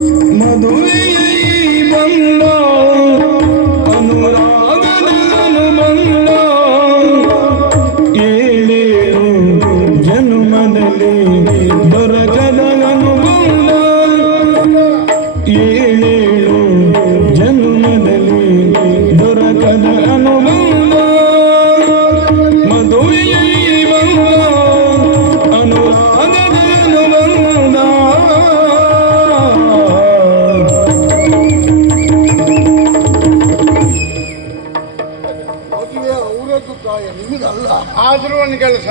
ಮಧುವೆಯೈ ಬಂದ ಅನುರಾಗದ ಅನುಬಂಧ ಏಳೇಳು ಜನುಮದಲ್ಲಿ ದೊರಕದ ಅನುಬಂಧ ಏಳೇಳು ಜನುಮದಲ್ಲಿ ದೊರಕದ ಅನುಬಂಧ ಮಧುವೆಯೈ ಬಂದ ಅನುರಾಗದ ಅನುಬಂಧ ನಿಮಗಲ್ಲ. ಆದ್ರೂ ಒಂದು ಕೆಲಸ,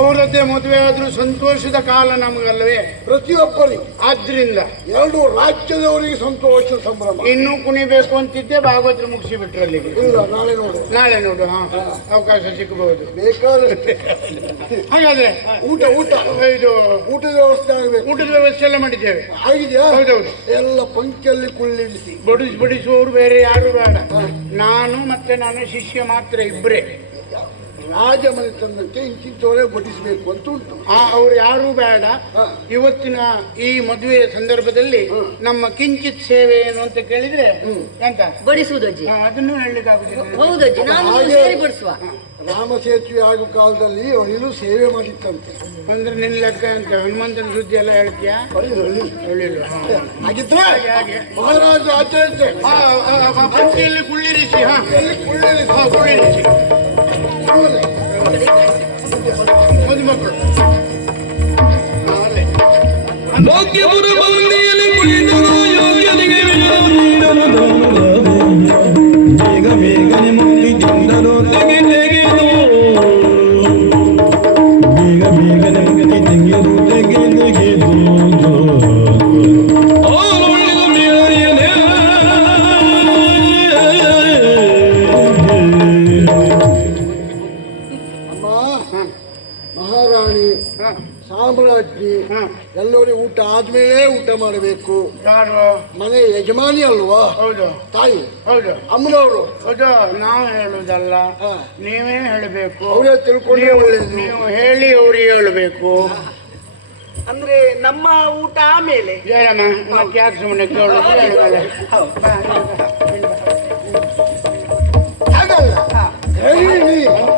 ಅವರದ್ದೇ ಮದುವೆ ಆದ್ರೂ ಸಂತೋಷದ ಕಾಲ ನಮಗಲ್ಲವೇ? ಪ್ರತಿಯೊಬ್ಬರಿಗೆ. ಆದ್ರಿಂದ ಎರಡು ರಾಜ್ಯದವರಿಗೆ ಸಂತೋಷ ಸಂಭ್ರಮ. ಇನ್ನೂ ಕುಣಿಬೇಕು ಅಂತಿದ್ದೆ, ಭಾಗವತರು ಮುಗಿಸಿ ಬಿಟ್ರು ಅಲ್ಲಿಗೆ. ಇಲ್ಲ, ನಾಳೆ ನೋಡು. ನಾಳೆ ನೋಡು. ಅವಕಾಶ ಸಿಗಬಹುದು. ಬೇಕಾದಷ್ಟೇ. ಹಾಗಾದ್ರೆ ಊಟ ಇದು ಊಟದ ವ್ಯವಸ್ಥೆ ಆಗಬೇಕು. ಊಟದ ವ್ಯವಸ್ಥೆ ಎಲ್ಲ ಮಾಡಿದ್ದೇವೆ. ಆಗಿದೆಯಾ? ಹೌದೌದು. ಎಲ್ಲ ಪಂಕ್ತಿಯಲ್ಲಿ ಕುಳ್ಳಿರಿಸಿ ಬಡಿಸುವವರು ಬೇರೆ ಯಾರು ಬೇಡ. ನಾನು ಮತ್ತೆ ನನ್ನ ಶಿಷ್ಯ ಮಾತ್ರ, ಇಬ್ಬರೇ. ರಾಜಮನೆತನಕ್ಕೆ ಇಂಚಿಂತವರೇ ಬಡಿಸಬೇಕು ಅಂತ ಉಂಟು. ಅವ್ರು ಯಾರೂ ಬೇಡ. ಇವತ್ತಿನ ಈ ಮದುವೆಯ ಸಂದರ್ಭದಲ್ಲಿ ನಮ್ಮ ಕಿಂಚಿತ್ ಸೇವೆ ಏನು ಅಂತ ಕೇಳಿದ್ರೆ ಎಂತ ಬಡಿಸುವುದಜ್ಜಿ, ಅದನ್ನು ಹೇಳಲಿಕ್ಕೆ ಆಗುದಿಲ್ಲ. ಹೌದಜ್ಜಿ, ನಾನು ಸೇರಿ ಬಡಿಸುವ. ರಾಮ ಸೇತುವೆ ಆಗುವ ಕಾಲದಲ್ಲಿ ಅವರಿಗೂ ಸೇವೆ ಮಾಡಿತ್ತಂತೆ. ಅಂದ್ರೆ ನಿನ್ ಲೆಕ್ಕ ಅಂತ ಹನುಮಂತನ ಸುದ್ದಿ ಎಲ್ಲ ಹೇಳ್ತೀಯಾ? ಹೇಳಿಲ್ಲ. ಹಾಗಿದ್ರೆ ಮಹಾರಾಜ ಆಚರಿಸಿ ಪಂಕ್ತಿಯಲ್ಲಿ ಕುಳ್ಳಿರಿಸಿ. ಕುಳ್ಳಿರಿಸಿ ಮದುಮಕ್ಕಳು ಭಾಗ್ಯಪುರ ಬಂದಿಯಲ್ಲಿ ಕುಳಿತರು ಯೋಗ್ಯನಿಗೆ ವಿಜಯ ನೀಡಲು ಬೇಗ ಬೇಗನೆ ಮುಕ್ತಿ ತಂದರು ತೆಗೆದು ಬೇಗ ಬೇಗನೆ ಮುಕ್ತಿ ತೆಗೆದು ಮಹಾರಾಣಿ ಸಾಮ್ರಾಜ್ಞಿ ಎಲ್ಲರಿಗೆ ಊಟ ಆದ್ಮೇಲೆ ಊಟ ಮಾಡಬೇಕು. ಯಾರು? ಮನೆ ಯಜಮಾನಿ ಅಲ್ವಾ? ಹೌದು. ತಾಯಿ. ಹೌದು. ಅಮ್ಮನವರು. ಹೌದು. ನಾವು ಹೇಳುದಲ್ಲ, ನೀವೇ ಹೇಳಬೇಕು. ಅವರೇ ತಿಳ್ಕೊಂಡ್ರೆ ಒಳ್ಳೇದು. ನೀವು ಹೇಳಿ ಅವ್ರಿಗೆ ಹೇಳಬೇಕು. ಅಂದ್ರೆ ನಮ್ಮ ಊಟ ಆಮೇಲೆ. ಜಯಮ್ಮ, ಮತ್ತೆ ಯಾಕೆ ಸುಮ್ಮನೆ ಕೇಳೋದು?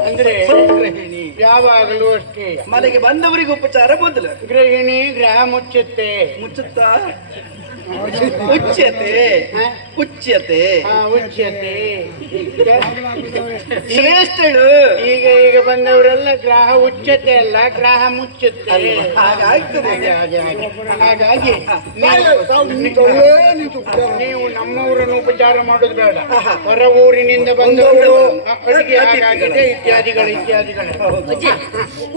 ಅಂದ್ರೆ ಯಾವಾಗಲೂ ಅಷ್ಟೇ, ಮನೆಗೆ ಬಂದವರಿಗೆ ಉಪಚಾರ ಮೊದಲು. ಗೃಹಿಣಿ ಗೃಹ ಮುಚ್ಚುತ್ತೆ. ಮುಚ್ಚುತ್ತಾ ಉಚ್ಯತೆ ಉಚ್ಯತೆ ಉಚ್ಯತೆ. ಶ್ರೇಷ್ಠಳು. ಈಗ ಬಂದವರೆಲ್ಲ ಗ್ರಹ ಉಚ್ಚತೆ ಅಲ್ಲ, ಗ್ರಹ ಮುಚ್ಚುತ್ತೆ. ಹಾಗಾಗ್ತದೆ. ಹಾಗಾಗಿ ನೀವು ನಮ್ಮವರನ್ನು ಉಪಚಾರ ಮಾಡೋದು ಬೇಡ. ಹೊರ ಊರಿನಿಂದ ಬಂದವರು ಅಡಿಗೆ ಹಾಗಾಗಿದೆ, ಇತ್ಯಾದಿಗಳು.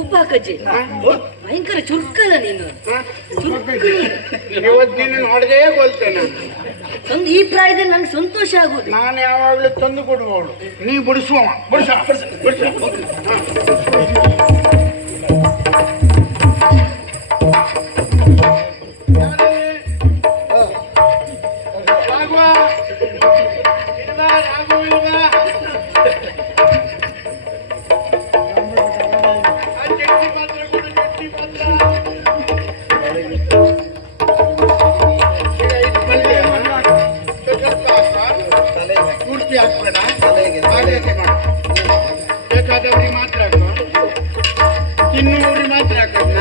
ಉಪ್ಪಾಕಜ್ಜಿ ಭಯಂಕರ ಚುರುಕದ ನೀನು. ಇವತ್ತಿನ ನೋಡದೇ ಕೊಲ್ತೇನೆ. ಒಂದು ಈ ಪ್ರಾಯದಲ್ಲಿ ನಂಗೆ ಸಂತೋಷ ಆಗುದು. ನಾನು ಯಾವಾಗಲೂ ತಂದು ಕೊಡುವವಳು, ನೀ ಬಿಡಿಸುವ. ಬೇಕಾದವ್ರಿಗೆ ಮಾತ್ರ ಹಾಕುವ, ತಿನ್ನುವವ್ರಿಗೆ ಮಾತ್ರ ಹಾಕೋದ್ನ.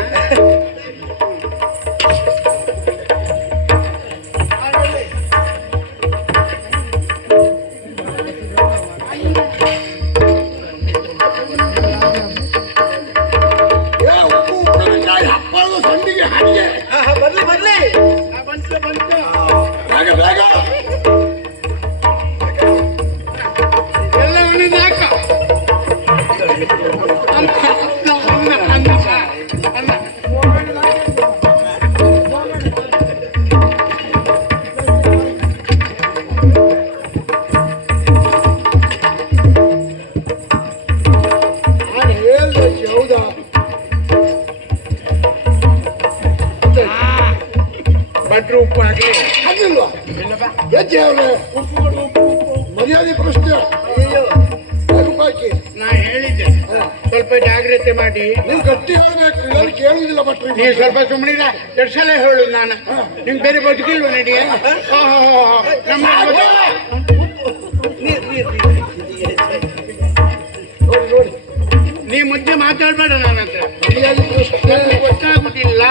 ಹಪ್ಪಳದ ಸಂಡಿಗೆ ಹಾಗೆ ಬರ್ಲಿ ಬಂತು ಬೇಗ ಬೇಗ ಎಲ್ಲ ಒಂದೊಂದು ಹಾಕ. ಭಟ್ರು ಉಪ್ಪು ಹಾಕಲಿ. ಹಾಗಿಲ್ವಾ? ಇಲ್ಲಪ್ಪ, ಹೆಜ್ಜೆ ಅವ್ರೆ ಉಪ್ಪು ಮರ್ಯಾದೆ ಪ್ರಶ್ನೆ. ಅಯ್ಯೋ ಬಾಕಿ. ನಾ ಹೇಳಿದ್ದೆ ಸ್ವಲ್ಪ ಜಾಗ್ರತೆ ಮಾಡಿ. ನೀವು ಗಟ್ಟಿ ಹೇಳ್ಬೇಕು, ಇದನ್ನು ಕೇಳುವುದಿಲ್ಲ ಭಟ್ರಿ. ನೀವು ಸ್ವಲ್ಪ ಸುಮ್ಮನಿಲ್ಲ, ಎರಡು ಸಲ ಹೇಳು ನಾನು. ನಿಮ್ಗೆ ಬೇರೆ ಬದುಕಿಲ್ವ ನಡಿ? ನಮ್ಮ ನೋಡಿ ನೀ ಮುದ್ದೆ ಮಾತಾಡ್ಬೇಡ ನನ್ನ ಹತ್ರ, ಸರಿಯಾಗಿ ಪ್ರಶ್ನೆ. ಗೊತ್ತಾಗುದಿಲ್ಲ.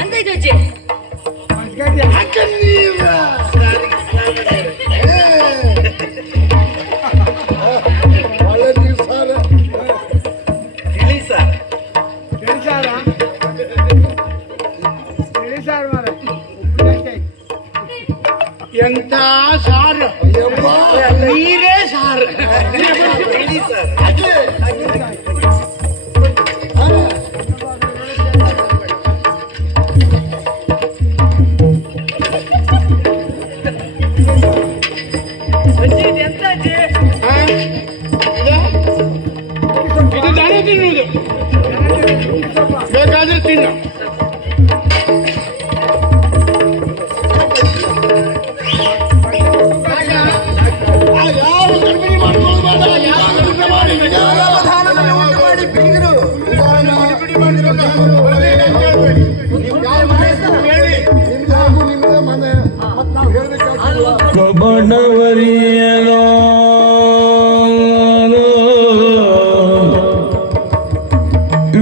ಅಂದಾಯ್ತು ಅಜ್ಜಿ. ಯಾಕೆ ನೀವು? ಒಳ್ಳೆ ನೀವು ಸಾರ. ಎಂತ ಸಾರು, ಅಯ್ಯಪ್ಪ. ನೀರೇ ಸಾರು. ಯಾಕೆ? ಅಜ್ಜಿ ಇದು ಎಂತ ಅಜ್ಜಿ? ಹಾ? ಇದು ದಾರು ತಿನ್ನುವುದು, ಬೇಕಾದ್ರೆ ತಿನ್ನು. ಯಾರು ಗರ್ಭಿಣಿ ಮಾಡ್ಕೊಳ್ಬೇಡ, ಯಾರು ಊಟ ಮಾಡಿ ನಿಧಾನವಾಗಿ ಊಟ ಮಾಡಿ ಬೀಗರು. ಗಡಿಬಿಡಿ ಮಾಡಿರೋ ಹೇಳಿ. ನಿಮ್ದು ಹಾಗೂ ನಿಮ್ದೇ ಮನೆ, ಮತ್ತೆ ನಾವು ಹೇಳ್ಬೇಕಾಗ್ತದೆ. ಕಬಡವರಿಯನೋ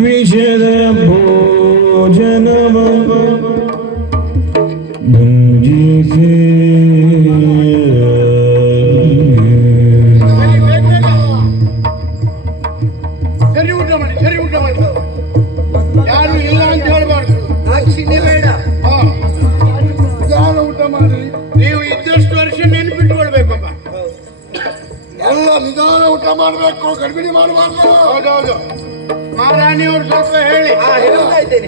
ವಿಷದ ಭೋಜನವ ಭುಂಜಿಸಿ ಸರಿ ಊಟ ಮಾಡಿ, ಸರಿ ಊಟ ಮಾಡಿ. ಯಾರು ಇಲ್ಲ ಅಂತ ಹೇಳ್ಬಾರ್ದು. ಬೇಡ. ಹಾ, ನಿಧಾನ ಊಟ ಮಾಡಿ. ನೀವು ಇದ್ದಷ್ಟು ವರ್ಷ ನೆನ್ಪಿಟ್ಕೊಳ್ಬೇಕಪ್ಪ. ಎಲ್ಲ ನಿಧಾನ ಊಟ ಮಾಡಬೇಕು, ಗರ್ಭಿಣಿ ಮಾಡಬಾರ್ದು. ಹೌದೌದು. ಮಹಾರಾಣಿಯವರು ಸ್ವಲ್ಪ ಹೇಳಿ.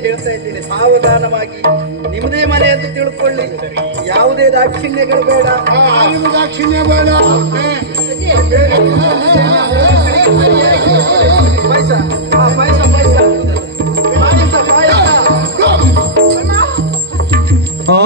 ಹೇಳ್ತಾ ಇದ್ದೇನೆ ಸಾವಧಾನವಾಗಿ. ನಿಮ್ಮದೇ ಮನೆ ಅಂತ ತಿಳ್ಕೊಳ್ಳಿ, ಯಾವುದೇ ದಾಕ್ಷಿಣ್ಯಗಳು ಬೇಡ. ನಿಮ್ಮ ದಾಕ್ಷಿಣ್ಯ ಬೇಡ. ಪಾಯಸ ಪಾಯಸ ಪಾಯಸ ಪಾಯಸ ಪಾಯಸ ಆ